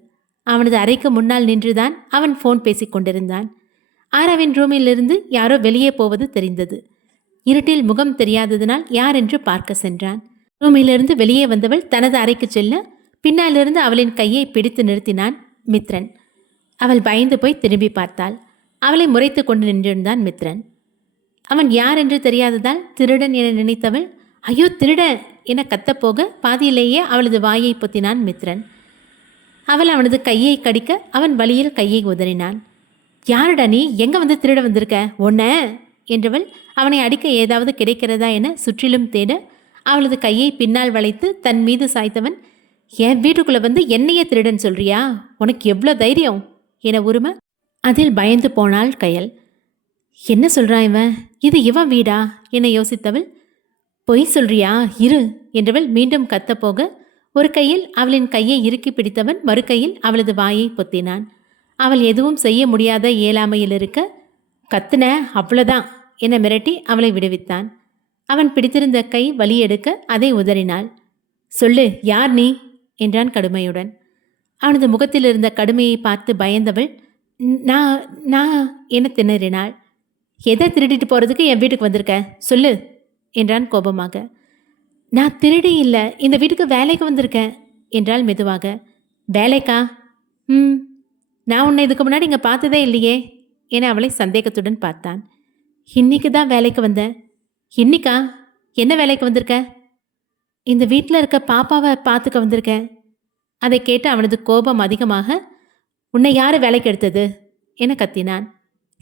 அவனது அறைக்கு முன்னால் நின்றுதான் அவன் ஃபோன் பேசிக் கொண்டிருந்தான். ஆராவின் ரூமிலிருந்து யாரோ வெளியே போவது தெரிந்தது. இருட்டில் முகம் தெரியாததினால் யார் என்று பார்க்க சென்றான். ரூமிலிருந்து வெளியே வந்தவள் தனது அறைக்கு செல்ல பின்னாலிருந்து அவளின் கையை பிடித்து நிறுத்தினான் மித்ரன். அவள் பயந்து போய் திரும்பி பார்த்தாள். அவளை முறைத்து கொண்டு நின்றிருந்தான் மித்ரன். அவன் யார் என்று தெரியாததால் திருடன் என நினைத்தவள் ஐயோ திருடன் என கத்தப்போக பாதியிலேயே அவளது வாயை பொத்தினான் மித்ரன். அவள் அவனது கையை கடிக்க அவன் வழியில் கையை உதறினான். யாருடா நீ, எங்க வந்து திருட வந்திருக்க ஒன்ன என்றவள் அவனை அடிக்க ஏதாவது கிடைக்கிறதா என சுற்றிலும் தேட அவளது கையை பின்னால் வளைத்து தன் மீது சாய்த்தவன், என் வீட்டுக்குள்ளே வந்து என்னையே திருடன் சொல்றியா, உனக்கு எவ்வளோ தைரியம் என உரும அதில் பயந்து போனாள் கயல். என்ன சொல்கிறான் இவன், இது இவன் வீடா என யோசித்தவள், பொய் சொல்றியா இரு என்றவள் மீண்டும் கத்தப்போக ஒரு கையில் அவளின் கையை இறுக்கி பிடித்தவன் மறு கையில் அவளது வாயை பொத்தினான். அவள் எதுவும் செய்ய முடியாத இயலாமையில் இருக்க கத்துன அவ்வளோதான் என மிரட்டி அவளை விடுவித்தான். அவன் பிடித்திருந்த கை வலி எடுக்க அதை உதறினாள். சொல்லு, யார் நீ என்றான் கடுமையுடன். அவனது முகத்தில் இருந்த கடுமையை பார்த்து பயந்தவள் நான் நான் என திணறினாள். எதை திருடிட்டு போகிறதுக்கு என் வீட்டுக்கு வந்திருக்க சொல்லு என்றான் கோபமாக. நான் திருடி இல்லை, இந்த வீட்டுக்கு வேலைக்கு வந்திருக்கேன் என்றாள் மெதுவாக. வேலைக்கா? நான் உன்னை இதுக்கு முன்னாடி இங்கே பார்த்ததே இல்லையே என அவளை சந்தேகத்துடன் பார்த்தான். இன்னைக்கு தான் வேலைக்கு வந்தேன். இன்னைக்கா? என்ன வேலைக்கு வந்திருக்க? இந்த வீட்டில் இருக்க பாப்பாவை பார்த்துக்க வந்திருக்கேன். அதை கேட்டு அவனது கோபம் அதிகமாக, உன்னை யார் வேலைக்கு எடுத்தது என கத்தினான்.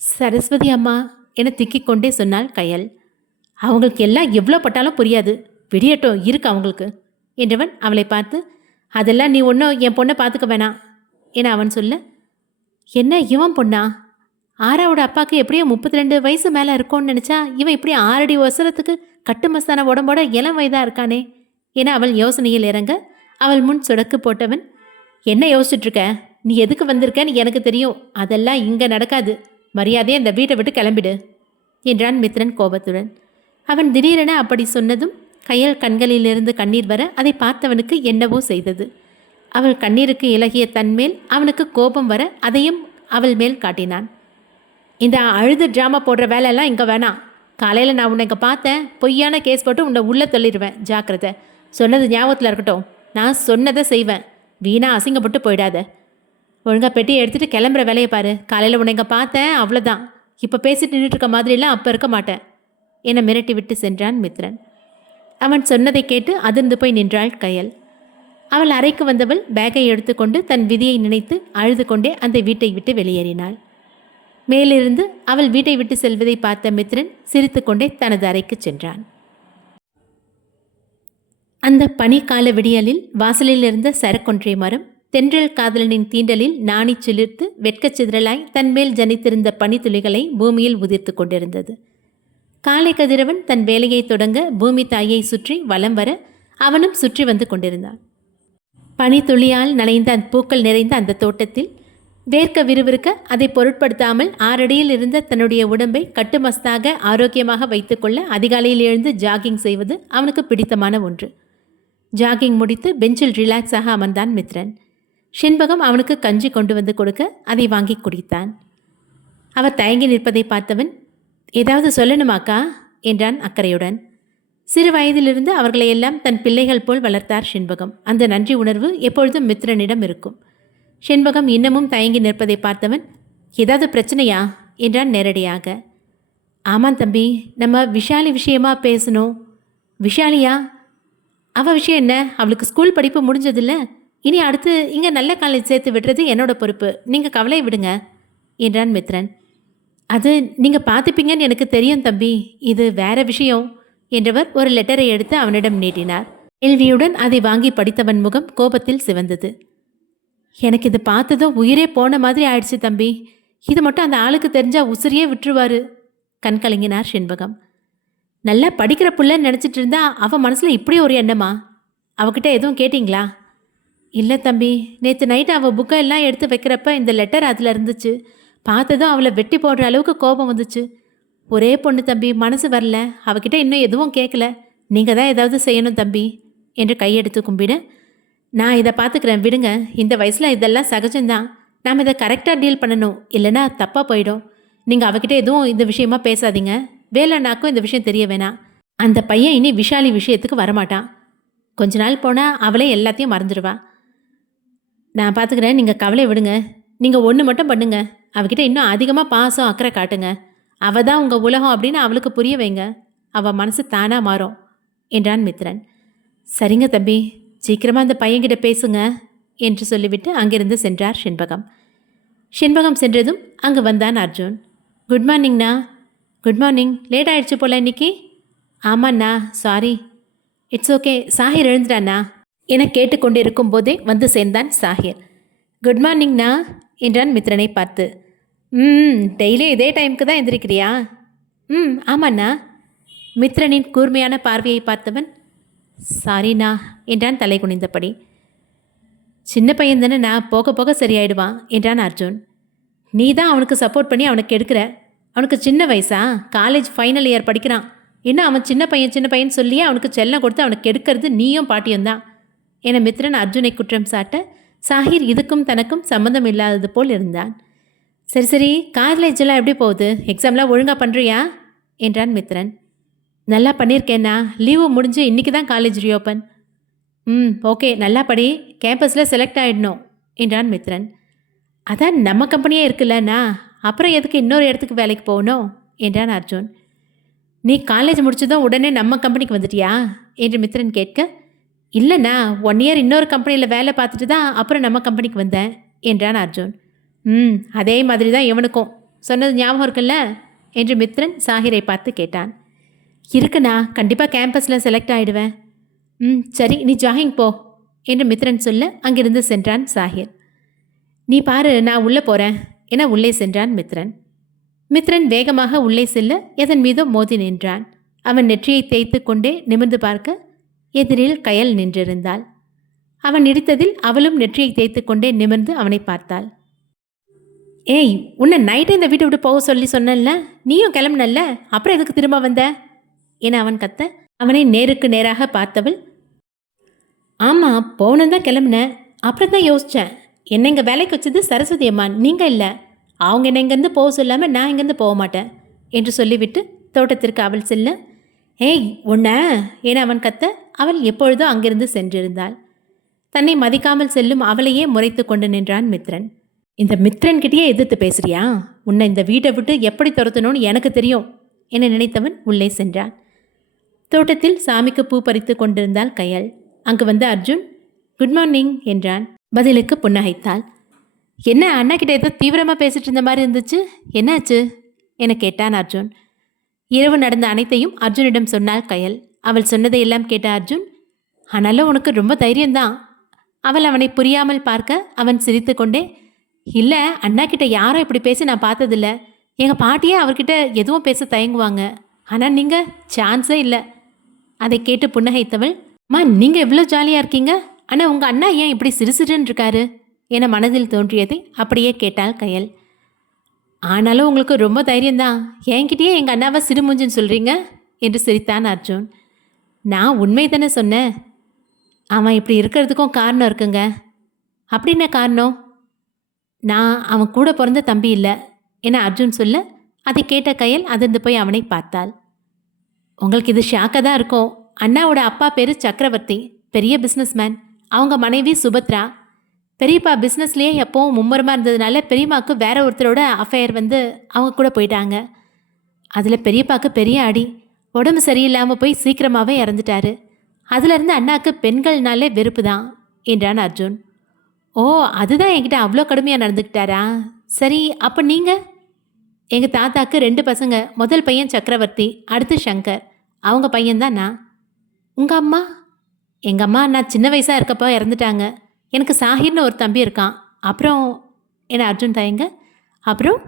சரஸ்வதி அம்மா என திக்கிக் கொண்டே சொன்னாள் கயல். அவங்களுக்கு எல்லாம் எவ்வளோ பட்டாலும் புரியாது, விடியட்டும் இருக்கு அவங்களுக்கு என்றவன் அவளை பார்த்து, அதெல்லாம் நீ ஒன்றும் என் பொண்ணை பார்த்துக்க வேணாம் என அவன் சொல்ல, என்ன இவன் பொண்ணா? ஆராவோட அப்பாவுக்கு எப்படியோ 32 வயசு மேலே இருக்கும்னு நினச்சா இவன் இப்படி 6 அடி ஒசரத்துக்கு கட்டு மஸ்தான உடம்போட இளம் வயதாக இருக்கானே என அவள் யோசனையில் இறங்க அவள் முன் சொடக்கு போட்டவன், என்ன யோசிச்சுட்ருக்க, நீ எதுக்கு வந்திருக்கன்னு எனக்கு தெரியும், அதெல்லாம் இங்கே நடக்காது, மரியாதையை அந்த வீட்டை விட்டு கிளம்பிடு என்றான் மித்ரன் கோபத்துடன். அவன் திடீரென அப்படி சொன்னதும் கயல் கண்களிலிருந்து கண்ணீர் வர அதை பார்த்தவனுக்கு என்னவோ செய்தது. அவள் கண்ணீருக்கு இலகிய தன்மேல் அவனுக்கு கோபம் வர அதையும் அவள் மேல் காட்டினான். இந்த அழுது ட்ராமா போடுற வேலையெல்லாம் இங்கே வேணாம். காலையில் நான் உன்னை இங்கே பார்த்தேன், பொய்யான கேஸ் போட்டு உன்னை உள்ளே தள்ளிடுவேன், ஜாக்கிரதை. சொன்னது ஞாபகத்தில் இருக்கட்டும், நான் சொன்னதை செய்வேன், வீணா அசிங்கப்பட்டு போயிடாத. ஒழுங்காக பெட்டியை எடுத்துகிட்டு கிளம்புற வேலையை பாரு. காலையில் உன்னை இங்கே பார்த்தேன், அவ்வளோதான். இப்போ பேசிட்டு நின்றுட்டு இருக்க மாதிரிலாம் அப்போ இருக்க மாட்டேன் என மிரட்டி விட்டு சென்றான் மித்ரன். அவன் சொன்னதை கேட்டு அதிர்ந்து போய் நின்றாள் கயல். அவள் அறைக்கு வந்தவள் பேக்கை எடுத்துக்கொண்டு தன் விதியை நினைத்து அழுது கொண்டே அந்த வீட்டை விட்டு வெளியேறினாள். மேலிருந்து அவள் வீட்டை விட்டு செல்வதை பார்த்த மித்ரன் சிரித்து கொண்டே தனது அறைக்கு சென்றான். அந்த பனிக்கால விடியலில் வாசலில் இருந்த சரக்கொன்றை மரம் தென்றல் காதலனின் தீண்டலில் நாணி சிலிர்த்து வெட்கச் சிதறலாய் தன்மேல் ஜனித்திருந்த பனித்துளிகளை பூமியில் உதிர்த்து கொண்டிருந்தது. காலை கதிரவன் தன் வேலையை தொடங்க பூமி தாயை சுற்றி வலம் வர அவனும் சுற்றி வந்து கொண்டிருந்தான். பனித்துளியால் நனைந்த பூக்கள் நிறைந்த அந்த தோட்டத்தில் வேர்க்க விறுவிறுக்க அதை பொருட்படுத்தாமல் 6 அடியில் இருந்த தன்னுடைய உடம்பை கட்டுமஸ்தாக ஆரோக்கியமாக வைத்துக்கொள்ள அதிகாலையில் எழுந்து ஜாகிங் செய்வது அவனுக்கு பிடித்தமான ஒன்று. ஜாகிங் முடித்து பெஞ்சில் ரிலாக்ஸாக அமர்ந்தான் மித்ரன். ஷென்பகம் அவனுக்கு கஞ்சி கொண்டு வந்து கொடுக்க அதை வாங்கி குடித்தான். அவர் தயங்கி நிற்பதை பார்த்தவன், ஏதாவது சொல்லணுமாக்கா என்றான் அக்கறையுடன். சிறு வயதிலிருந்து அவர்களையெல்லாம் தன் பிள்ளைகள் போல் வளர்த்தார் ஷென்பகம். அந்த நன்றி உணர்வு எப்பொழுதும் மித்ரனிடம் இருக்கும். செண்பகம் இன்னமும் தயங்கி நிற்பதை பார்த்தவன், ஏதாவது பிரச்சனையா என்றான் நேரடியாக. ஆமாம் தம்பி, நம்ம விஷாலி விஷயமா பேசணும். விஷாலியா? அவள் விஷயம் என்ன? அவளுக்கு ஸ்கூல் படிப்பு முடிஞ்சதில்ல. இனி அடுத்து இங்கே நல்ல காலேஜ் சேர்த்து விடுறது என்னோட பொறுப்பு. நீங்கள் கவலை விடுங்க என்றான் மித்ரன். அது நீங்கள் பார்த்துப்பீங்கன்னு எனக்கு தெரியும் தம்பி, இது வேற விஷயம் என்றவர் ஒரு லெட்டரை எடுத்து அவனிடம் நீட்டினார். கேள்வியுடன் அதை வாங்கி படித்தவன் முகம் கோபத்தில் சிவந்தது. எனக்கு இது பார்த்ததும் உயிரே போன மாதிரி ஆயிடுச்சு தம்பி. இது மட்டும் அந்த ஆளுக்கு தெரிஞ்சா உசிரியே விட்டுருவாரு கண் கலங்கினார் செண்பகம். நல்லா படிக்கிற புள்ளன்னு நினச்சிட்டு இருந்தா அவன் மனசில் இப்படி ஒரு எண்ணமா? அவகிட்ட எதுவும் கேட்டிங்களா? இல்லை தம்பி, நேற்று நைட்டு அவள் புக்கை எல்லாம் எடுத்து வைக்கிறப்ப இந்த லெட்டர் அதில் இருந்துச்சு. பார்த்ததும் அவளை வெட்டி போடுற அளவுக்கு கோபம் வந்துச்சு. ஒரே பொண்ணு தம்பி, மனசு வரல. அவகிட்ட இன்னும் எதுவும் கேட்கல. நீங்கள் தான் ஏதாவது செய்யணும் தம்பி என்று கையெடுத்து கும்பிட, நான் இதை பார்த்துக்கிறேன் விடுங்க. இந்த வயசில் இதெல்லாம் சகஜம்தான். நாம் இதை கரெக்டாக டீல் பண்ணணும், இல்லைன்னா தப்பாக போயிடும். நீங்கள் அவகிட்ட எதுவும் இந்த விஷயமா பேசாதீங்க. வேலைனாக்கும் இந்த விஷயம் தெரிய வேணாம். அந்த பையன் இனி விஷாலி விஷயத்துக்கு வரமாட்டான். கொஞ்ச நாள் போனால் அவளே எல்லாத்தையும் மறந்துடுவா. நான் பார்த்துக்கிறேன், நீங்கள் கவலை விடுங்க. நீங்கள் ஒன்று மட்டும் பண்ணுங்க, அவகிட்ட இன்னும் அதிகமாக பாசம் அக்கறை காட்டுங்க. அவள் தான் உங்கள் உலகம் அப்படின்னு அவளுக்கு புரிய வைங்க. அவள் மனசு தானாக மாறும் என்றான் மித்ரன். சரிங்க தம்பி, சீக்கிரமாக அந்த பையன்கிட்ட பேசுங்க என்று சொல்லிவிட்டு அங்கிருந்து சென்றார் செண்பகம். செண்பகம் சென்றதும் அங்கு வந்தான் அர்ஜுன். குட் மார்னிங்ண்ணா. Good morning. லேட் ஆயிடுச்சு போல இன்னைக்கு? ஆமாண்ணா, சாரி. It's okay. சாஹிர் எழுந்துட்டாண்ணா என கேட்டுக்கொண்டிருக்கும் போதே வந்து சேர்ந்தான் சாஹிர். குட் மார்னிங்ண்ணா என்றான் மித்ரனை பார்த்து. டெய்லி இதே டைமுக்கு தான் எந்திரிக்கிறியா? ஆமாண்ணா. மித்ரனின் கூர்மையான பார்வையை பார்த்தவன், சாரிண்ணா என்றான் தலை குனிந்தபடி. சின்ன பையன் தானே, நான் போக போக சரியாயிடுவான் என்றான் அர்ஜுன். நீ தான் அவனுக்கு சப்போர்ட் பண்ணி அவனுக்கு எடுக்கிற. அவனுக்கு சின்ன வயசா? காலேஜ் ஃபைனல் இயர் படிக்கிறான். இன்னும் அவன் சின்ன பையன் சொல்லியே அவனுக்கு செல்லம் கொடுத்து அவனுக்கு எடுக்கிறது நீயும் பாட்டியும் தான் என மித்ரன் அர்ஜுனை குற்றம் சாட்ட, சாஹிர் இதுக்கும் தனக்கும் சம்மந்தம் இல்லாதது போல் இருந்தான். சரி சரி, காலேஜெல்லாம் எப்படி போகுது? எக்ஸாம்லாம் ஒழுங்காக பண்ணுறியா என்றான் மித்ரன். நல்லா பண்ணியிருக்கேண்ணா. லீவு முடிஞ்சு இன்றைக்கி தான் காலேஜ் ரீஓப்பன். ஓகே, நல்லா படி. கேம்பஸில் செலக்ட் ஆகிடணும் என்றான் மித்ரன். அதான் நம்ம கம்பெனியே இருக்குல்லண்ணா, அப்புறம் எதுக்கு இன்னொரு இடத்துக்கு வேலைக்கு போகணும் என்றான் அர்ஜுன். நீ காலேஜ் முடிச்சதும் உடனே நம்ம கம்பெனிக்கு வந்துட்டியா என்று மித்ரன் கேட்க, இல்லைண்ணா, 1 இயர் இன்னொரு கம்பெனியில் வேலை பார்த்துட்டு தான் அப்புறம் நம்ம கம்பெனிக்கு வந்தேன் என்றான் அர்ஜுன். அதே மாதிரி தான் இவனுக்கும். சொன்னது ஞாபகம் இருக்குல்ல என்று மித்ரன் சாஹிரை பார்த்து கேட்டான். இருக்குண்ணா, கண்டிப்பாக கேம்பஸில் செலக்ட் ஆகிடுவேன். சரி, நீ ஜாகிங் போ என்று மித்ரன் சொல்ல அங்கிருந்து சென்றான் சாஹிர். நீ பாரு, நான் உள்ளே போகிறேன் என உள்ளே சென்றான் மித்ரன். மித்ரன் வேகமாக உள்ளே செல்ல எதன் மீதோ மோதி நின்றான். அவன் நெற்றியை தேய்த்து கொண்டே நிமிர்ந்து பார்க்க எதிரில் கயல் நின்றிருந்தாள். அவன் இடித்ததில் அவளும் நெற்றியை தேய்த்து கொண்டே நிமிர்ந்து அவனை பார்த்தாள். ஏய், உன்னை நைட்டு இந்த வீட்டை விட்டு போக சொல்லி சொன்னல, நீயும் கிளம்புனல்ல, அப்புறம் எதுக்கு திரும்ப வந்த என அவன் கத்த, அவனை நேருக்கு நேராக பார்த்தவள், ஆமாம் போனதான் கிளம்புனேன். அப்புறம் தான் யோசித்தேன், என்னை இங்கே வேலைக்கு வச்சது சரஸ்வதி அம்மா, நீங்கள் இல்லை. அவங்க என்னை இங்கேருந்து போக சொல்லாமல் நான் இங்கேருந்து போக மாட்டேன் என்று சொல்லிவிட்டு தோட்டத்திற்கு அவள் செல்ல, ஏய் உன்ன என அவன் கத்த, அவள் எப்பொழுதோ அங்கிருந்து சென்றிருந்தாள். தன்னை மதிக்காமல் செல்லும் அவளையே முறைத்து கொண்டு நின்றான் மித்ரன். இந்த மித்ரன்கிட்டயே எதிர்த்து பேசுறியா? உன்னை இந்த வீட்டை விட்டு எப்படி துரத்தணும்னு எனக்கு தெரியும் என நினைத்தவன் உள்ளே சென்றான். தோட்டத்தில் சாமிக்கு பூ பறித்து கொண்டிருந்தாள் கயல். அங்கு வந்த அர்ஜுன் குட் மார்னிங் என்றான். பதிலுக்கு புன்னகைத்தாள். என்ன, அண்ணா கிட்ட ஏதோ தீவிரமாக பேசிட்டு இருந்த மாதிரி இருந்துச்சு, என்னாச்சு என கேட்டான் அர்ஜுன். இரவு நடந்த அனைத்தையும் அர்ஜுனிடம் சொன்னாள் கயல். அவள் சொன்னதையெல்லாம் கேட்ட அர்ஜுன், ஆனாலும் உனக்கு ரொம்ப தைரியம்தான். அவள் அவனை புரியாமல் பார்க்க அவன் சிரித்து கொண்டே, இல்லை அண்ணா கிட்ட யாரும் இப்படி பேசி நான் பார்த்ததில்ல. எங்கள் பாட்டியே அவர்கிட்ட எதுவும் பேச தயங்குவாங்க. ஆனால் நீங்கள் சான்ஸே இல்லை. அதை கேட்டு புன்னகைத்தவள், அம்மா நீங்கள் எவ்வளோ ஜாலியாக இருக்கீங்க, ஆனால் உங்கள் அண்ணா ஏன் இப்படி சிறுசிறுன்னு இருக்காரு என மனதில் தோன்றியதை அப்படியே கேட்டாள் கயல். ஆனாலும் உங்களுக்கு ரொம்ப தைரியம்தான். என்கிட்டயே எங்கள் அண்ணாவை சிறுமுஞ்சுன்னு சொல்கிறீங்க என்று சிரித்தான் அர்ஜுன். நான் உண்மை தானே சொன்னேன். அவன் இப்படி இருக்கிறதுக்கும் காரணம் இருக்குங்க. அப்படி என்ன காரணம்? நான் அவன் கூட பிறந்த தம்பி இல்லை என அர்ஜுன் சொல்ல, அதை கேட்ட கயல் அதிர்ந்து போய் அவனை பார்த்தாள். உங்களுக்கு இது ஷாக்காக தான் இருக்கும். அண்ணாவோட அப்பா பேர் சக்கரவர்த்தி, பெரிய பிஸ்னஸ்மேன். அவங்க மனைவி சுபத்ரா. பெரியப்பா பிஸ்னஸ்லேயே எப்போவும் மும்முரமாக இருந்ததுனால பெரியம்மாவுக்கு வேற ஒருத்தரோட அஃபேர் வந்து அவங்க கூட போயிட்டாங்க. அதில் பெரியப்பாவுக்கு பெரிய அடி, உடம்பு சரியில்லாமல் போய் சீக்கிரமாகவே இறந்துட்டாரு. அதுலேருந்து அண்ணாவுக்கு பெண்கள்னாலே வெறுப்பு தான் என்றான் அர்ஜுன். ஓ, அதுதான் என்கிட்ட அவ்வளோ கடுமையாக நடந்துக்கிட்டாரா? சரி, அப்போ நீங்கள்? எங்கள் தாத்தாக்கு 2 பசங்க. முதல் பையன் சக்கரவர்த்தி, அடுத்து சங்கர். அவங்க பையன்தான் நான். உங்கள் அம்மா? எங்கள் அம்மா நான் சின்ன வயசாக இருக்கப்போ இறந்துட்டாங்க. எனக்கு சாஹிர்னு ஒரு தம்பி இருக்கான். அப்புறம் என்ன அர்ஜுன் தயங்க. அப்புறம்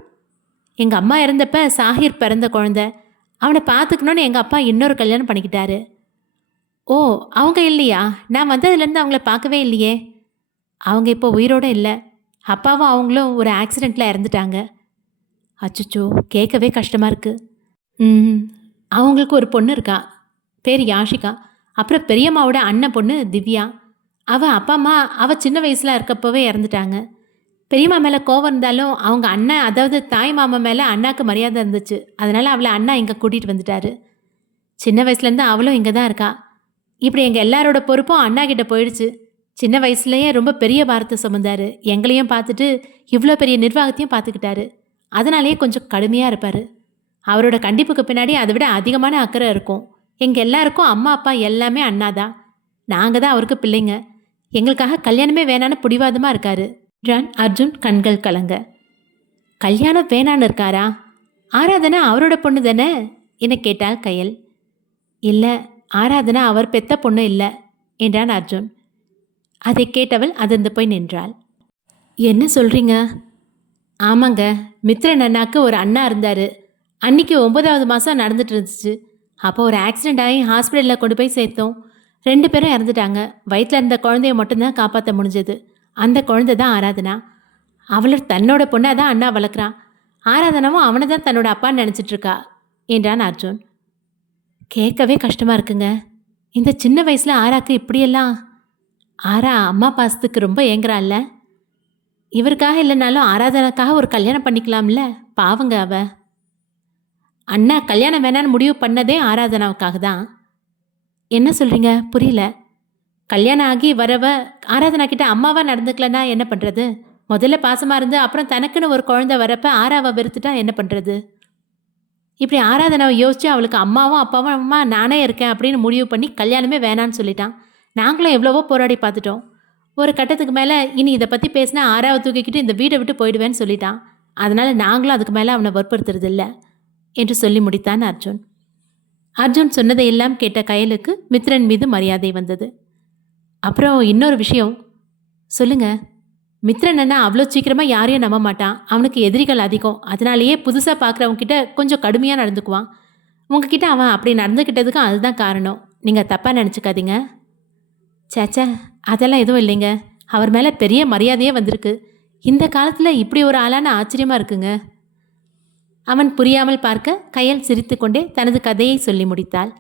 எங்கள் அம்மா இறந்தப்ப சாஹிர் பிறந்த குழந்த. அவனை பார்த்துக்கணுன்னு எங்கள் அப்பா இன்னொரு கல்யாணம் பண்ணிக்கிட்டாரு. ஓ, அவங்க இல்லையா? நான் வந்ததுலேருந்து அவங்கள பார்க்கவே இல்லையே. அவங்க இப்போ உயிரோடு இல்லை. அப்பாவும் அவங்களும் ஒரு ஆக்சிடெண்ட்டில் இறந்துட்டாங்க. அச்சச்சோ, கேட்கவே கஷ்டமாக இருக்குது. அவங்களுக்கு ஒரு பொண்ணு இருக்கா, பேர் யாஷிகா. அப்புறம் பெரியம்மாவோட அண்ணன் பொண்ணு திவ்யா. அவள் அப்பா அம்மா அவள் சின்ன வயசில் இருக்கப்போவே இறந்துட்டாங்க. பெரியம்மா மேலே கோவம் இருந்தாலும் அவங்க அண்ணன், அதாவது தாய் மாமா மேலே அண்ணாக்கு மரியாதை இருந்துச்சு. அதனால் அவளை அண்ணா இங்கே கூட்டிகிட்டு வந்துட்டாரு. சின்ன வயசுலேருந்து அவளும் இங்கே தான் இருக்கா. இப்படி எங்கள் எல்லாரோட பொறுப்பும் அண்ணா கிட்ட போயிடுச்சு. சின்ன வயசுலேயே ரொம்ப பெரிய பாரத்தை சுமந்தார். எங்களையும் பார்த்துட்டு இவ்வளோ பெரிய நிர்வாகத்தையும் பார்த்துக்கிட்டாரு. அதனாலேயே கொஞ்சம் கடுமையாக இருப்பார். அவரோட கண்டிப்புக்கு பின்னாடி அதை விட அதிகமான அக்கறை இருக்கும். எங்கள் எல்லாருக்கும் அம்மா அப்பா எல்லாமே அண்ணா தான். நாங்கள் தான் அவருக்கு பிள்ளைங்க. எங்களுக்காக கல்யாணமே வேணான்னு பிடிவாதமாக இருக்காரு என்றான் அர்ஜுன் கண்கள் கலங்க. கல்யாணம் வேணான்னு இருக்காரா? ஆராதனா அவரோட பொண்ணு தானே என கேட்டாள் கயல். இல்லை, ஆராதனா அவர் பெத்த பொண்ணு இல்லை என்றான் அர்ஜுன். அதை கேட்டவள் அதிர்ந்து போய் நின்றாள். என்ன சொல்கிறீங்க? ஆமாங்க, மித்ரன் அண்ணாக்கு ஒரு அண்ணா இருந்தார். அன்னைக்கு 9வது மாதம் நடந்துட்டு இருந்துச்சு. அப்போ ஒரு ஆக்சிடெண்ட் ஆகி ஹாஸ்பிட்டலில் கொண்டு போய் சேர்த்தோம். 2 பேரும் இறந்துட்டாங்க. வயிற்றில் இருந்த குழந்தைய மட்டும்தான் காப்பாற்ற முடிஞ்சது. அந்த குழந்தை தான் ஆராதனா. அவளோட தன்னோட பொண்ணை தான் அண்ணா வளர்க்குறான். ஆராதனாவும் அவனை தான் தன்னோட அப்பான்னு நினச்சிட்ருக்கா என்றான் அர்ஜுன். கேட்கவே கஷ்டமாக இருக்குங்க. இந்த சின்ன வயசில் ஆராக்கு இப்படியெல்லாம். ஆரா அம்மா பாசத்துக்கு ரொம்ப ஏங்குறாள்ல. இவருக்காக இல்லைனாலும் ஆராதனாக்காக ஒரு கல்யாணம் பண்ணிக்கலாம்ல. பாவங்க அவ. அண்ணா கல்யாணம் வேணான்னு முடிவு பண்ணதே ஆராதனாவுக்காக தான். என்ன சொல்கிறீங்க? புரியல. கல்யாணம் ஆகி வரவ ஆராதனா கிட்ட அம்மாவா நடந்துக்கலன்னா என்ன பண்ணுறது? முதல்ல பாசமாக இருந்து அப்புறம் தனக்குன்னு ஒரு குழந்தை வரப்ப ஆராவை வெறுத்துட்டா என்ன பண்ணுறது? இப்படி ஆராதனாவை யோசித்து அவளுக்கு அம்மாவும் அப்பாவும் அம்மா நானே இருக்கேன் அப்படின்னு முடிவு பண்ணி கல்யாணமே வேணான்னு சொல்லிட்டான். நாங்களும் எவ்வளவோ போராடி பார்த்துட்டோம். ஒரு கட்டத்துக்கு மேலே இனி இதை பற்றி பேசினா ஆராவை தூக்கிக்கிட்டு இந்த வீடை விட்டு போயிடுவேன்னு சொல்லிட்டான். அதனால் நாங்களும் அதுக்கு மேலே அவனை வற்புறுத்துறதில்ல என்று சொல்லி முடித்தான் அர்ஜுன். அர்ஜுன் சொன்னதையெல்லாம் கேட்ட கயலுக்கு மித்ரன் மீது மரியாதை வந்தது. அப்புறம் இன்னொரு விஷயம். சொல்லுங்க. மித்ரன் அண்ணா அவ்வளோ சீக்கிரமாக யாரையும் நம்ப மாட்டான். அவனுக்கு எதிரிகள் அதிகம். அதனாலேயே புதுசாக பார்க்குறவங்ககிட்ட கொஞ்சம் கடுமையாக நடந்துக்குவான். உங்ககிட்ட அவன் அப்படி நடந்துக்கிட்டதுக்கும் அதுதான் காரணம். நீங்கள் தப்பாக நினச்சிக்காதீங்க. சேச்சே, அதெல்லாம் எதுவும் இல்லைங்க. அவர் மேலே பெரிய மரியாதையே வந்திருக்கு. இந்த காலத்தில் இப்படி ஒரு ஆளான ஆச்சரியமாக இருக்குங்க. அவன் புரியாமல் பார்க்க கயல் சிரித்து கொண்டே தனது கதையை சொல்லி முடித்தாள்.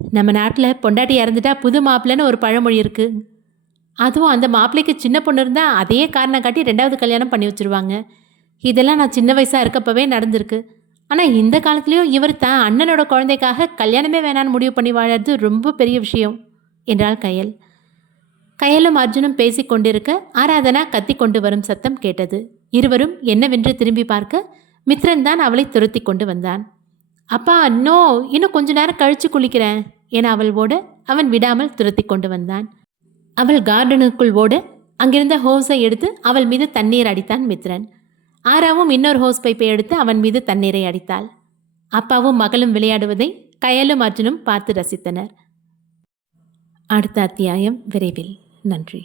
நம்ம நாட்டில் பொண்டாட்டி இறந்துட்டா புது மாப்பிள்ளைன்னு ஒரு பழமொழி இருக்குது. அதுவும் அந்த மாப்பிள்ளைக்கு சின்ன பொண்ணு இருந்தால் அதையே காரணம் காட்டி 2வது கல்யாணம் பண்ணி வச்சுருவாங்க. இதெல்லாம் நான் சின்ன வயசாக இருக்கப்பவே நடந்திருக்கு. ஆனால் இந்த காலத்துலேயும் இவர் தான் அண்ணனோட குழந்தைக்காக கல்யாணமே வேணான்னு முடிவு பண்ணி வாழறது ரொம்ப பெரிய விஷயம் என்றாள் கயல். கயலும் அர்ஜுனும் பேசி கொண்டிருக்க ஆராதனா கத்தி கொண்டு வரும் சத்தம் கேட்டது. இருவரும் என்னவென்று திரும்பி பார்க்க மித்ரன் தான் அவளை துரத்தி கொண்டு வந்தான். அப்பா, நோ, இன்னும் கொஞ்ச நேரம் கழிச்சு குளிக்கிறேன் என அவள் ஓட அவன் விடாமல் துரத்தி கொண்டு வந்தான். அவள் கார்டனுக்குள் ஓட அங்கிருந்த ஹோஸை எடுத்து அவள் மீது தண்ணீர் அடித்தான் மித்ரன். ஆராவும் இன்னொரு ஹோஸ் பைப்பை எடுத்து அவன் மீது தண்ணீரை அடித்தாள். அப்பாவும் மகளும் விளையாடுவதை கயலும் அர்ஜுனும் பார்த்து ரசித்தனர். அடுத்த அத்தியாயம் விரைவில். நன்றி.